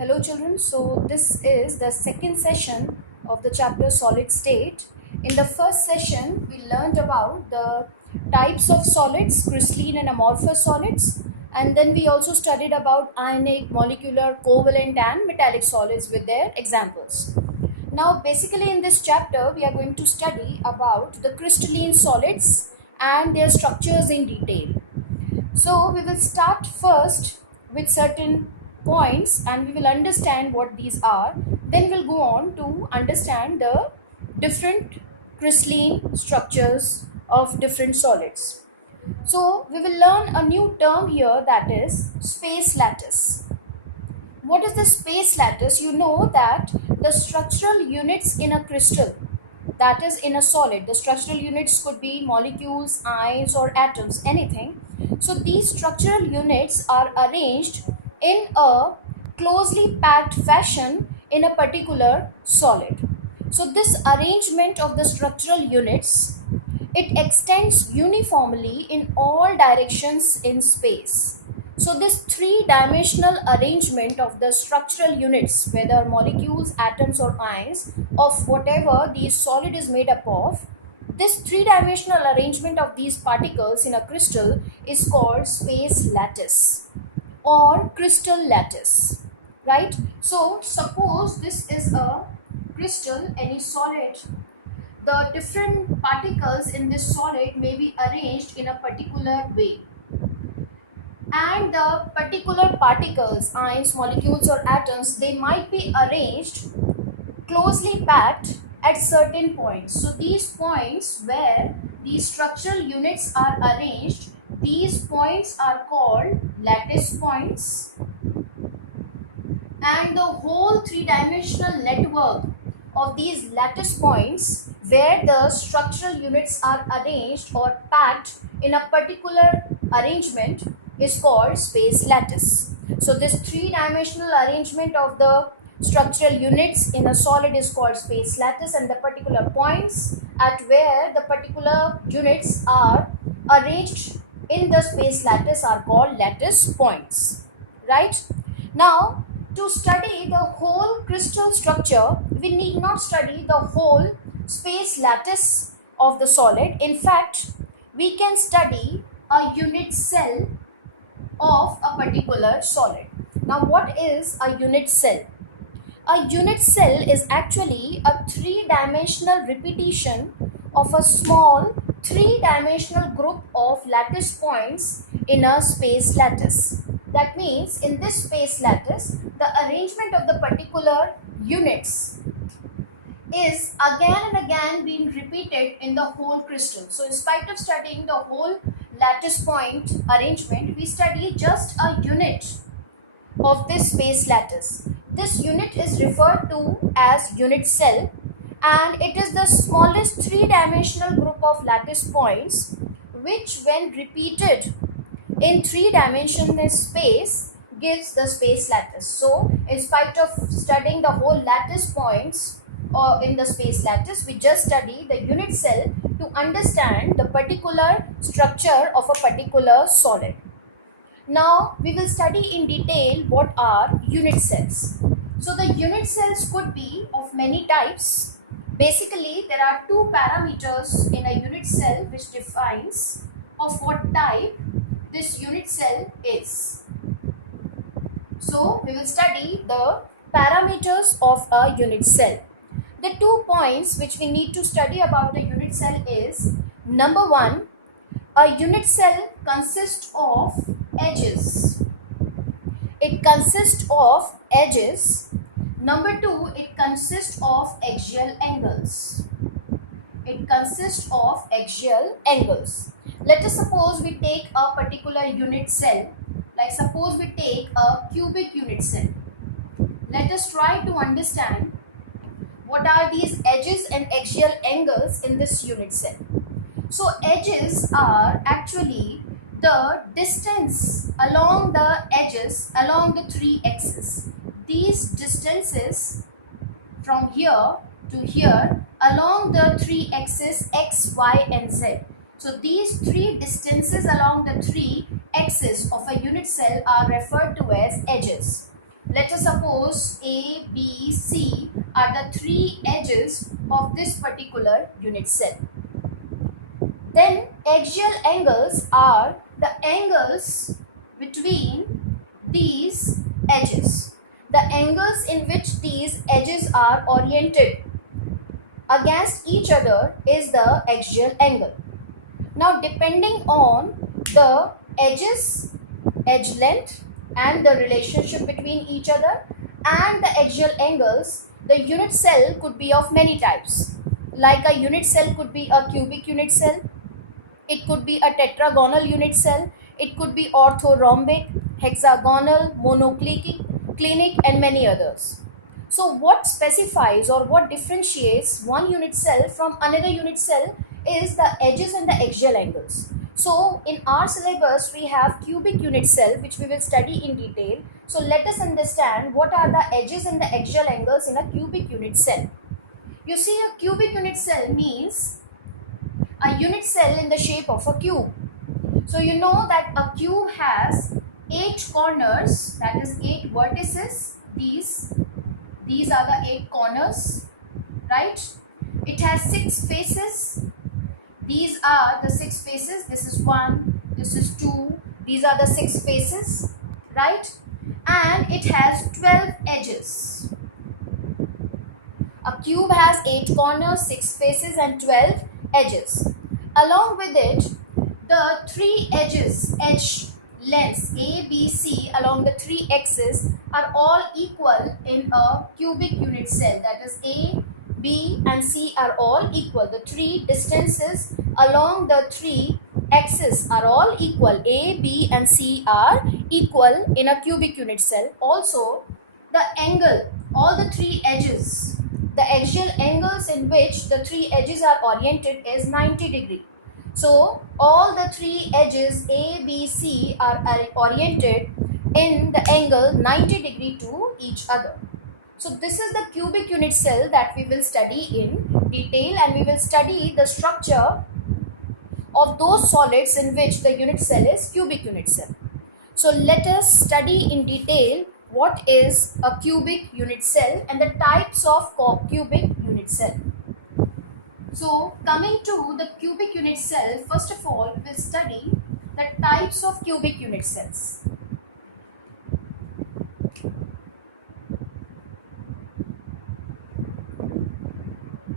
Hello children, so this is the second session of the chapter solid state. In the first session, we learned about the types of solids, crystalline and amorphous solids, and then we also studied about ionic, molecular, covalent and metallic solids with their examples. Now basically in this chapter, we are going to study about the crystalline solids and their structures in detail. So we will start first with certain points and we will understand what these are. Then we'll go on to understand the different crystalline structures of different solids. So we will learn a new term here, that is space lattice. What is the space lattice? You know that the structural units in a crystal, that is in a solid, the structural units could be molecules, ions or atoms, anything. So these structural units are arranged in a closely packed fashion in a particular solid. So this arrangement of the structural units, it extends uniformly in all directions in space. So this three-dimensional arrangement of the structural units, whether molecules, atoms or ions, of whatever the solid is made up of, this three-dimensional arrangement of these particles in a crystal is called space lattice or crystal lattice, right? So suppose this is a crystal, any solid. The different particles in this solid may be arranged in a particular way, and the particular particles, ions, molecules or atoms, they might be arranged closely packed at certain points. So these points where these structural units are arranged, these points are called lattice points, and the whole three-dimensional network of these lattice points where the structural units are arranged or packed in a particular arrangement is called space lattice. So this three-dimensional arrangement of the structural units in a solid is called space lattice, and the particular points at where the particular units are arranged in the space lattice are called lattice points, right? Now, to study the whole crystal structure, we need not study the whole space lattice of the solid. In fact, we can study a unit cell of a particular solid. Now, what is a unit cell? A unit cell is actually a three-dimensional repetition of a small three-dimensional group of lattice points in a space lattice. That means in this space lattice, the arrangement of the particular units is again and again being repeated in the whole crystal. So in spite of studying the whole lattice point arrangement, we study just a unit of this space lattice. This unit is referred to as unit cell, and it is the smallest three-dimensional group of lattice points which, when repeated in three-dimensional space, gives the space lattice. So in spite of studying the whole lattice points in the space lattice, we just study the unit cell to understand the particular structure of a particular solid. Now we will study in detail what are unit cells. So the unit cells could be of many types. Basically, there are two parameters in a unit cell which defines of what type this unit cell is. So we will study the parameters of a unit cell. The 2 points which we need to study about the unit cell is, number 1, a unit cell consists of edges. It consists of edges. Number 2, it consists of axial angles. It consists of axial angles. Let us suppose we take a particular unit cell. Like suppose we take a cubic unit cell. Let us try to understand what are these edges and axial angles in this unit cell. So edges are actually the distance along the edges, along the three axes. These distances from here to here along the three axes x, y and z. So these three distances along the three axes of a unit cell are referred to as edges. let us suppose A, B, C are the three edges of this particular unit cell. Then axial angles are the angles between these edges. The angles in which these edges are oriented against each other is the axial angle. Now depending on the edges, edge length and the relationship between each other and the axial angles, the unit cell could be of many types. Like a unit cell could be a cubic unit cell, it could be a tetragonal unit cell, it could be orthorhombic, hexagonal, monoclinic and many others. So what specifies or what differentiates one unit cell from another unit cell is the edges and the axial angles. So in our syllabus we have cubic unit cell which we will study in detail. So let us understand what are the edges and the axial angles in a cubic unit cell. You see, a cubic unit cell means a unit cell in the shape of a cube. So you know that a cube has 8 corners, that is 8 vertices. These are the 8 corners, right? It has 6 faces. These are the 6 faces. This is 1, this is 2. These are the 6 faces, right? And it has 12 edges. A cube has 8 corners, 6 faces and 12 edges. Along with it, the 3 edges, edge lengths A, B, C along the 3 axes are all equal in a cubic unit cell. That is A, B and C are all equal. The 3 distances along the 3 axes are all equal. A, B and C are equal in a cubic unit cell. Also, the angle, all the 3 edges, the axial angles in which the 3 edges are oriented is 90 degree. So all the 3 edges A, B, C are oriented in the angle 90 degree to each other. So this is the cubic unit cell that we will study in detail, and we will study the structure of those solids in which the unit cell is cubic unit cell. So let us study in detail what is a cubic unit cell and the types of cubic unit cell. So coming to the cubic unit cell, first of all we will study the types of cubic unit cells.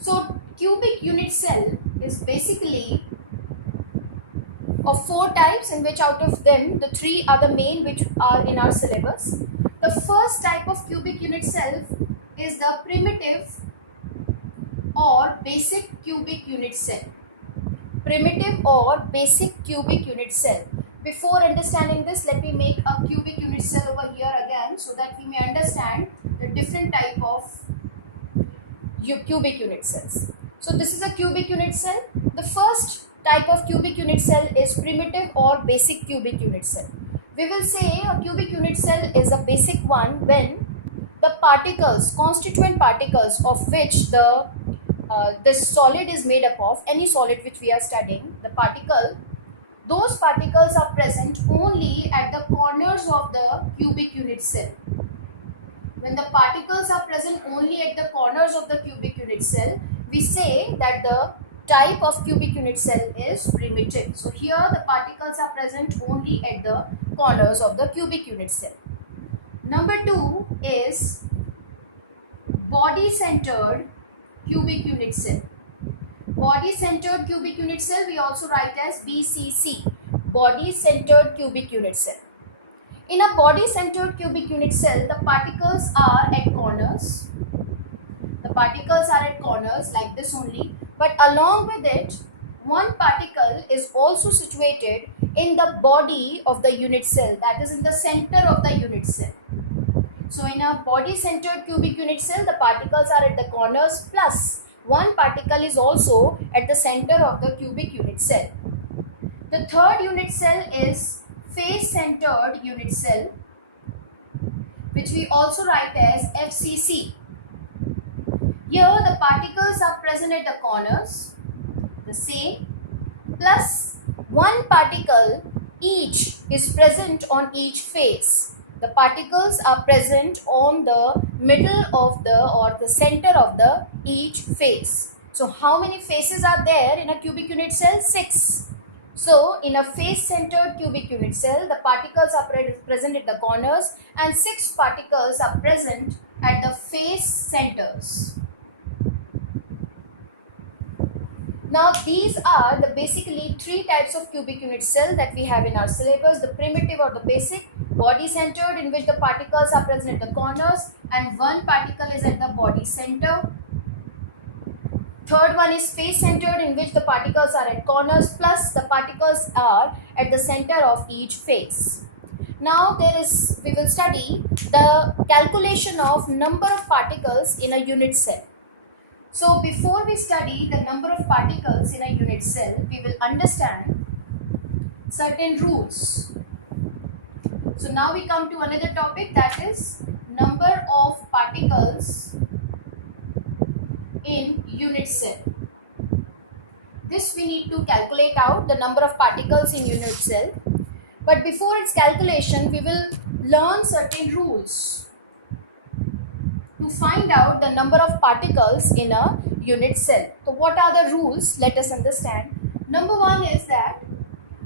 So cubic unit cell is basically of 4 types, in which out of them the 3 are the main which are in our syllabus. The first type of cubic unit cell is the primitive or basic cubic unit cell. Primitive or basic cubic unit cell. Before understanding this, let me make a cubic unit cell over here again so that we may understand the different type of cubic unit cells. So this is a cubic unit cell. The first type of cubic unit cell is primitive or basic cubic unit cell. We will say a cubic unit cell is a basic one when the particles, constituent particles of which this solid is made up of, any solid which we are studying, the particle, those particles are present only at the corners of the cubic unit cell. When the particles are present only at the corners of the cubic unit cell, we say that the type of cubic unit cell is primitive. So here the particles are present only at the corners of the cubic unit cell. Number 2 is body-centered cubic unit cell. Body-centered cubic unit cell we also write as BCC, body-centered cubic unit cell. In a body-centered cubic unit cell, the particles are at corners. The particles are at corners like this only, but along with it, one particle is also situated in the body of the unit cell, that is in the center of the unit cell. So in a body-centered cubic unit cell, the particles are at the corners plus one particle is also at the center of the cubic unit cell. The third unit cell is face-centered unit cell, which we also write as FCC. Here the particles are present at the corners, the same, plus one particle each is present on each face. The particles are present on the middle of the or the center of the each face. So how many faces are there in a cubic unit cell? 6. So in a face-centered cubic unit cell, the particles are present at the corners and 6 particles are present at the face centers. Now these are the basically 3 types of cubic unit cell that we have in our syllabus. The primitive or the basic, body centered, in which the particles are present at the corners and one particle is at the body center. Third one is face centered, in which the particles are at corners plus the particles are at the center of each face. Now we will study the calculation of number of particles in a unit cell. So before we study the number of particles in a unit cell, we will understand certain rules. So now we come to another topic, that is number of particles in unit cell. This we need to calculate out the number of particles in unit cell. But before its calculation, we will learn certain rules to find out the number of particles in a unit cell. So what are the rules? Let us understand. Number 1 is that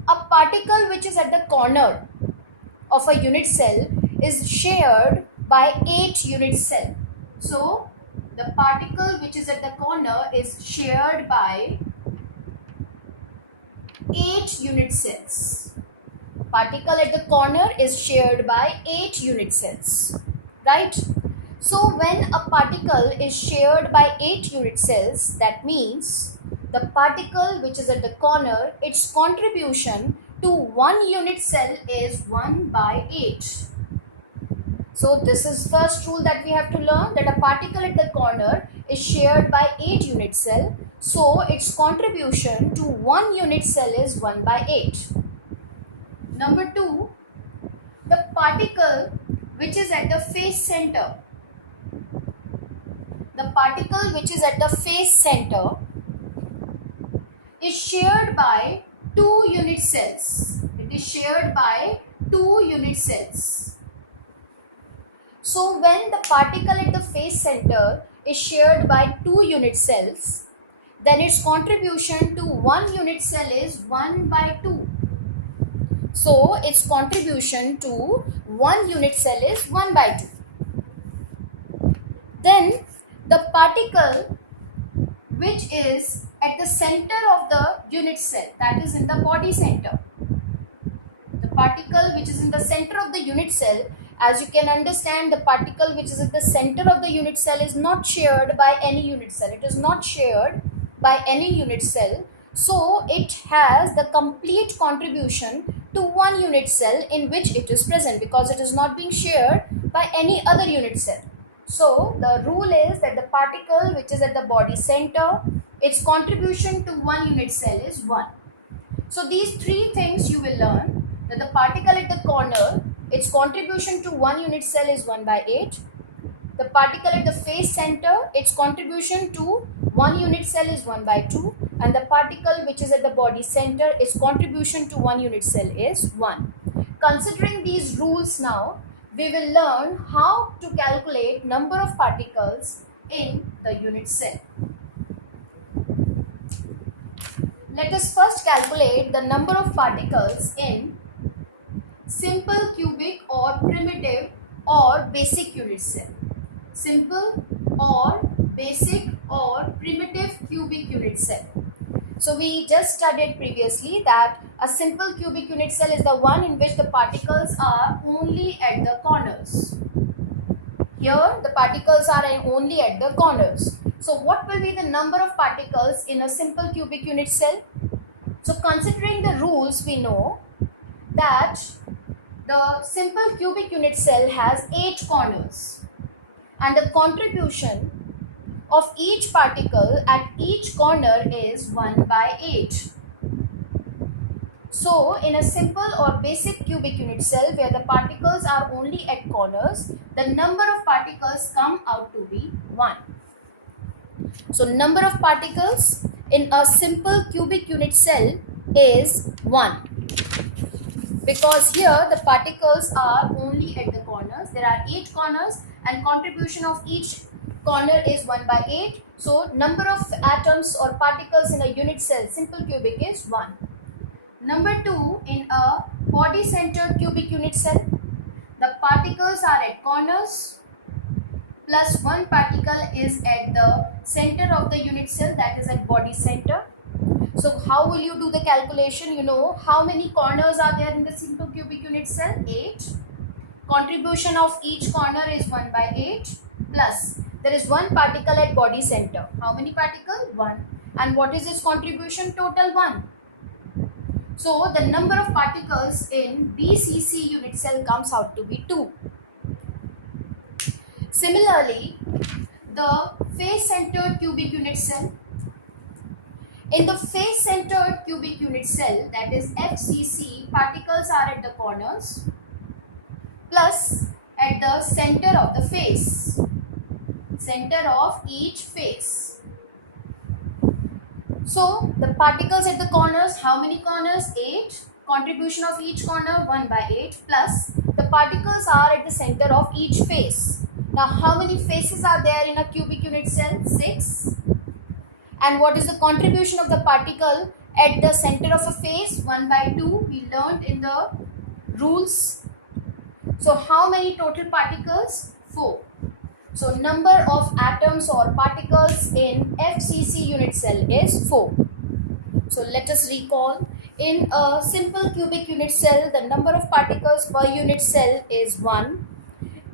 a particle which is at the corner of a unit cell is shared by 8 unit cells. So the particle which is at the corner is shared by 8 unit cells. Particle at the corner is shared by 8 unit cells, right? So when a particle is shared by 8 unit cells, that means the particle which is at the corner, its contribution to 1 unit cell is 1 by 8. So this is first rule that we have to learn, that a particle at the corner is shared by 8 unit cell. So its contribution to 1 unit cell is 1 by 8. Number 2, the particle which is at the face center. The particle which is at the face center is shared by 2 unit cells. It is shared by 2 unit cells. So when the particle at the face center is shared by 2 unit cells, then its contribution to 1 unit cell is 1 by 2. So its contribution to 1 unit cell is 1 by 2. Then the particle which is at the center of the unit cell, that is in the body center. The particle which is in the center of the unit cell, as you can understand, the particle which is at the center of the unit cell is not shared by any unit cell. It is not shared by any unit cell. So it has the complete contribution to 1 unit cell in which it is present, because it is not being shared by any other unit cell. So the rule is that the particle which is at the body center, its contribution to 1 unit cell is 1. So these 3 things you will learn, that the particle at the corner, its contribution to 1 unit cell is 1 by 8. The particle at the face center, its contribution to 1 unit cell is 1 by 2. And the particle which is at the body center, its contribution to 1 unit cell is 1. Considering these rules now, we will learn how to calculate number of particles in the unit cell. Let us first calculate the number of particles in simple, cubic or primitive or basic unit cell. Simple or basic or primitive cubic unit cell. So we just studied previously that a simple cubic unit cell is the one in which the particles are only at the corners. Here the particles are only at the corners. So what will be the number of particles in a simple cubic unit cell? So considering the rules, we know that the simple cubic unit cell has 8 corners and the contribution of each particle at each corner is 1 by 8. So in a simple or basic cubic unit cell where the particles are only at corners, the number of particles come out to be 1. So number of particles in a simple cubic unit cell is 1, because here the particles are only at the there are 8 corners and contribution of each corner is 1 by 8. So number of atoms or particles in a unit cell simple cubic is 1. Number 2, in a body centered cubic unit cell, the particles are at corners plus 1 particle is at the center of the unit cell, that is at body center. So how will you do the calculation? You know how many corners are there in the simple cubic unit cell? 8. Contribution of each corner is 1 by 8 plus there is 1 particle at body center. How many particles? 1. And what is its contribution? Total 1. So the number of particles in BCC unit cell comes out to be 2. Similarly, the face-centered cubic unit cell. In the face-centered cubic unit cell, that is FCC, particles are at the corners plus at the center of the face, center of each face. So the particles at the corners, how many corners? 8. Contribution of each corner 1 by 8 plus the particles are at the center of each face. Now how many faces are there in a cubic unit cell? 6. And what is the contribution of the particle at the center of a face? 1 by 2. We learned in the rules. So how many total particles? 4. So number of atoms or particles in FCC unit cell is 4. So let us recall. In a simple cubic unit cell, the number of particles per unit cell is 1.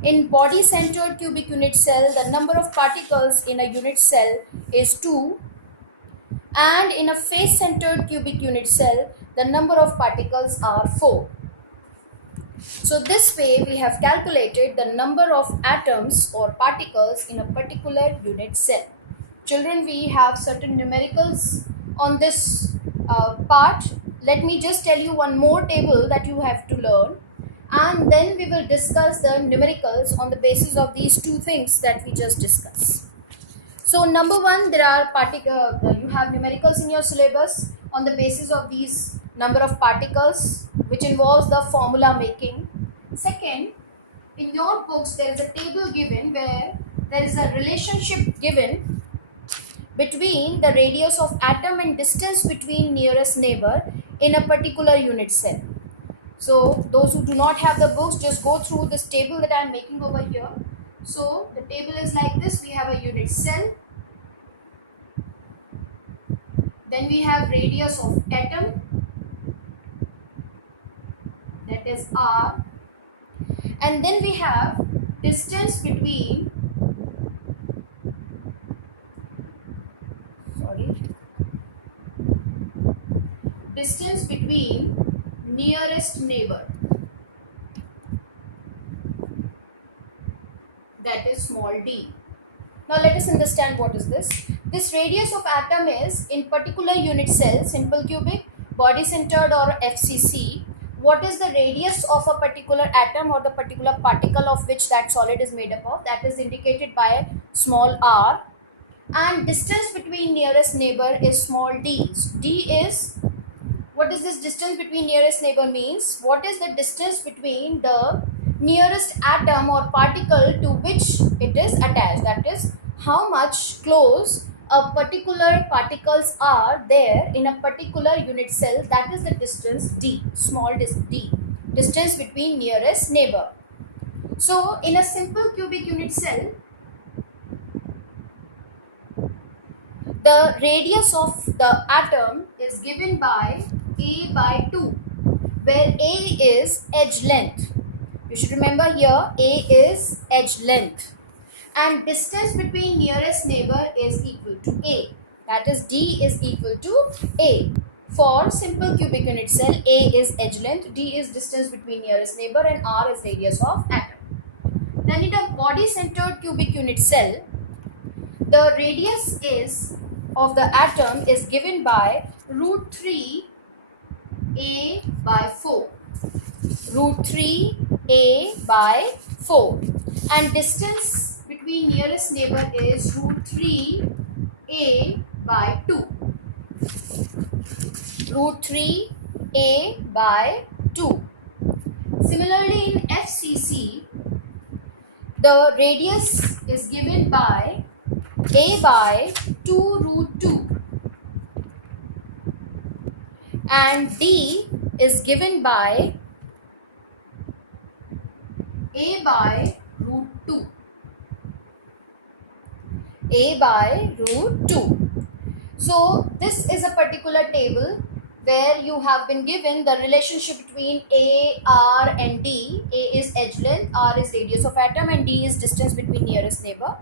In body centered cubic unit cell, the number of particles in a unit cell is 2. And in a face centered cubic unit cell, the number of particles are 4. So this way we have calculated the number of atoms or particles in a particular unit cell. Children, we have certain numericals on this part. Let me just tell you one more table that you have to learn, and then we will discuss the numericals on the basis of these two things that we just discussed. So number 1, there are you have numericals in your syllabus on the basis of these number of particles, which involves the formula making. Second, in your books there is a table given where there is a relationship given between the radius of atom and distance between nearest neighbor in a particular unit cell. So those who do not have the books, just go through this table that I am making over here. So the table is like this. We have a unit cell. Then we have radius of atom, that is R. And then we have distance between nearest neighbor, that is small d. Now let us understand what is this. This radius of atom is in particular unit cell, simple cubic, body centered or FCC. What is the radius of a particular atom or the particular particle of which that solid is made up of? That is indicated by small r. And distance between nearest neighbor is small d. D is, what is this distance between nearest neighbor means? What is the distance between the nearest atom or particle to which it is attached? That is, how much close a particular particles are there in a particular unit cell. That is the distance d, small d, distance between nearest neighbor. So in a simple cubic unit cell, the radius of the atom is given by a by 2, where a is edge length. You should remember here a is edge length. And distance between nearest neighbor is equal to a. That is d is equal to a. For simple cubic unit cell, a is edge length, d is distance between nearest neighbor, and r is radius of atom. Then in a body centered cubic unit cell, the radius is of the atom is given by root 3 a by 4. Root 3 a by 4. And distance between nearest neighbor is root 3 a by 2. Root 3 a by 2. Similarly in FCC, the radius is given by a by 2 root 2 and d is given by a by root 2. A by root 2. So this is a particular table where you have been given the relationship between A, R and D. A is edge length, R is radius of atom and D is distance between nearest neighbor.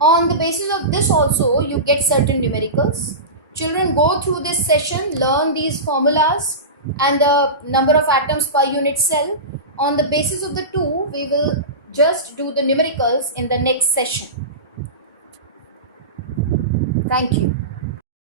On the basis of this also you get certain numericals. Children, go through this session, learn these formulas and the number of atoms per unit cell. On the basis of the two, we will just do the numericals in the next session. Thank you.